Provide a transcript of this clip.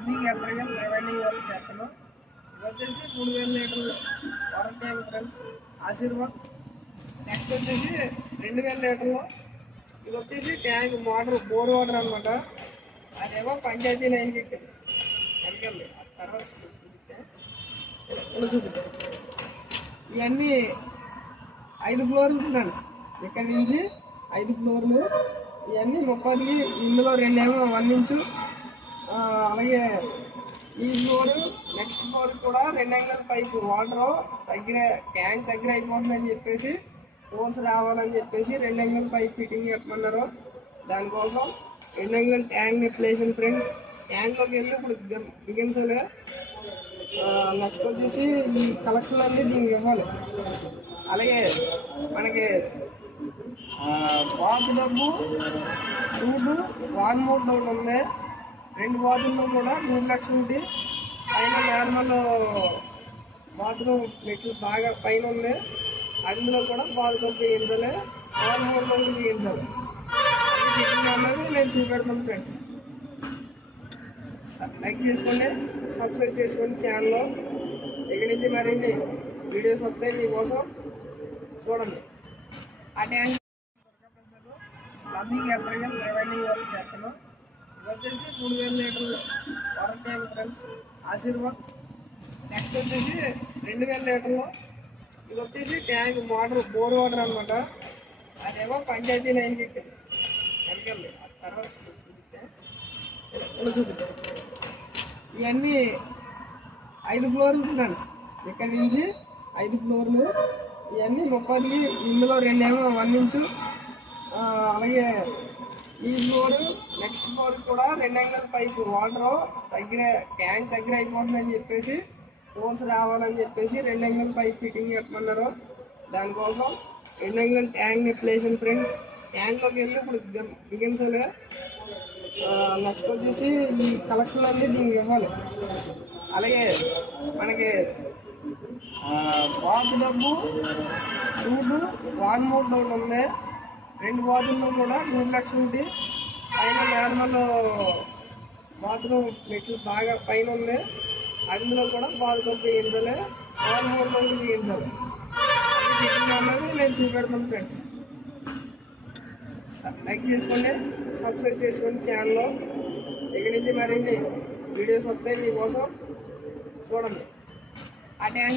Plumbing electrical rewinding work చేస్తాను. ఇది వచ్చేసి 3000 లీటర్లు water tank friends, Ashirvad. Next వచ్చేసి 2000 లీటర్లు. ఇది వచ్చేసి ట్యాంక్ మోటార్, బోర్ వాటర్ అనమాట. అదేమో పంచాయతీ లైన్కి ఎక్కింది వెనకెళ్ళి. ఆ తర్వాత చూపిస్తాను. ఇవన్నీ 5 ఫ్లోర్లు ఫ్రెండ్స్, ఇక్కడ నుంచి 5 ఫ్లోర్లు. ఇవన్నీ 30కి, ఇందులో 2 ఏమో 1 ఇంచు. అలాగే ఈ ఫ్లోర్, నెక్స్ట్ ఫ్లోర్ కూడా 2 యాంగిల్ పైపు వాటర్ దగ్గర, ట్యాంక్ దగ్గర అయిపోతుందని చెప్పేసి హోల్స్ రావాలని చెప్పేసి 2 యాంగిల్ పైప్ ఫిట్టింగ్ చెప్పమన్నారు. దానికోసం 2 యాంగిల్ ట్యాంక్ని ప్లేస్ ఫ్రెండ్స్. ట్యాంక్లోకి వెళ్ళి ఇప్పుడు బిగించాలి. నెక్స్ట్ వచ్చేసి ఈ కలెక్షన్ అన్నీ దీనికి ఇవ్వాలి. అలాగే మనకి బాత్ డబ్బు, సూటు, వాన్ మోడ్ ఒకటి ఉంది. 2 బాతుల్లో కూడా 3 లక్షలు ఉంది. పైన నార్మల్ బాత్రూమ్ మెట్లు బాగా పైన ఉంది, అందులో కూడా బాత్ డబ్బు బిగించాలి, వాన్ మోడ్లో బిగించాలి. అన్నది నేను చూపెడతాను ఫ్రెండ్స్. లైక్ చేసుకోండి, సబ్స్క్రైబ్ చేసుకోండి ఛానల్లో. ఇక్కడి నుంచి మరిన్ని వీడియోస్ వస్తాయి మీకోసం, చూడండి. ఆ tank plumbing electrical rewinding work చేస్తాను. ఇది వచ్చేసి 3000 లీటర్లు water tank friends, Ashirvad. Next వచ్చేసి 2000 లీటర్లు. ఇది వచ్చేసి ట్యాంక్ మోటార్, బోర్ వాటర్ అనమాట. అదేమో పంచాయతీ లైన్కి ఎక్కింది వెనకెళ్ళి. ఆ తర్వాత చూపిస్తాను. ఇవన్నీ 5 ఫ్లోర్లు ఫ్రెండ్స్, ఇక్కడ నుంచి 5 ఫ్లోర్లు. ఇవన్నీ 30కి, ఇందులో 2 ఏమో 1 ఇంచు. అలాగే ఈ ఫ్లోర్, నెక్స్ట్ ఫ్లోర్ కూడా 2 యాంగిల్ పైపు వాటర్ దగ్గర, ట్యాంక్ దగ్గర అయిపోతుందని చెప్పేసి హోల్స్ రావాలని చెప్పేసి 2 యాంగిల్ పైప్ ఫిట్టింగ్ చెప్పమన్నారు. దానికోసం 2 యాంగిల్ ట్యాంక్ని ప్లేస్ ఫ్రెండ్స్. ట్యాంక్లోకి వెళ్ళి ఇప్పుడు బిగించాలి. నెక్స్ట్ వచ్చేసి ఈ కలెక్షన్ అన్నీ దీనికి ఇవ్వాలి. అలాగే మనకి బాత్ డబ్బు, సూటు, వాన్ మోడ్ ఒకటి ఉంది. 2 బాతుల్లో కూడా 3 లక్షలు ఉంది. పైన నార్మల్ బాత్రూమ్ మెట్లు బాగా పైన ఉంది, అందులో కూడా బాత్ డబ్బు బిగించాలి, వాన్ మోడ్లో బిగించాలి. అన్నది నేను చూపెడతాను ఫ్రెండ్స్. లైక్ చేసుకోండి, సబ్స్క్రైబ్ చేసుకోండి ఛానల్లో. ఇక్కడి నుంచి మరిన్ని వీడియోస్ వస్తాయి మీకోసం, చూడండి. ఆ ట్యాంక్